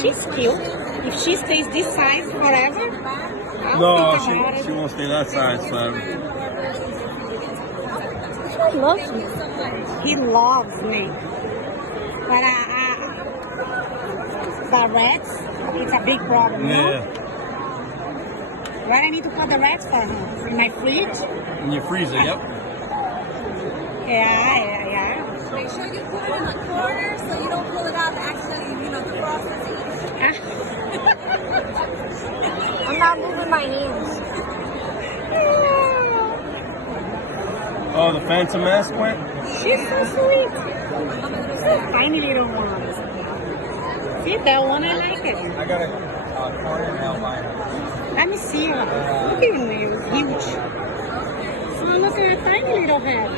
She's cute. If she stays this size forever, No, I'll think about it. she won't stay that size forever. He loves me. He loves me. But the rats, it's a big problem, no? Yeah. Where I need to put the rats for her? In my fridge? In your freezer, yep. Yeah. Make sure you put it in the corner so you don't pull it out and actually, the process. I'm not moving my hands. Oh, the phantom mask went? She's so sweet. Tiny little one. See, that one I like it. I got a corner now, mine. Let me see her. Look at you, huge. Oh, look at that tiny little head.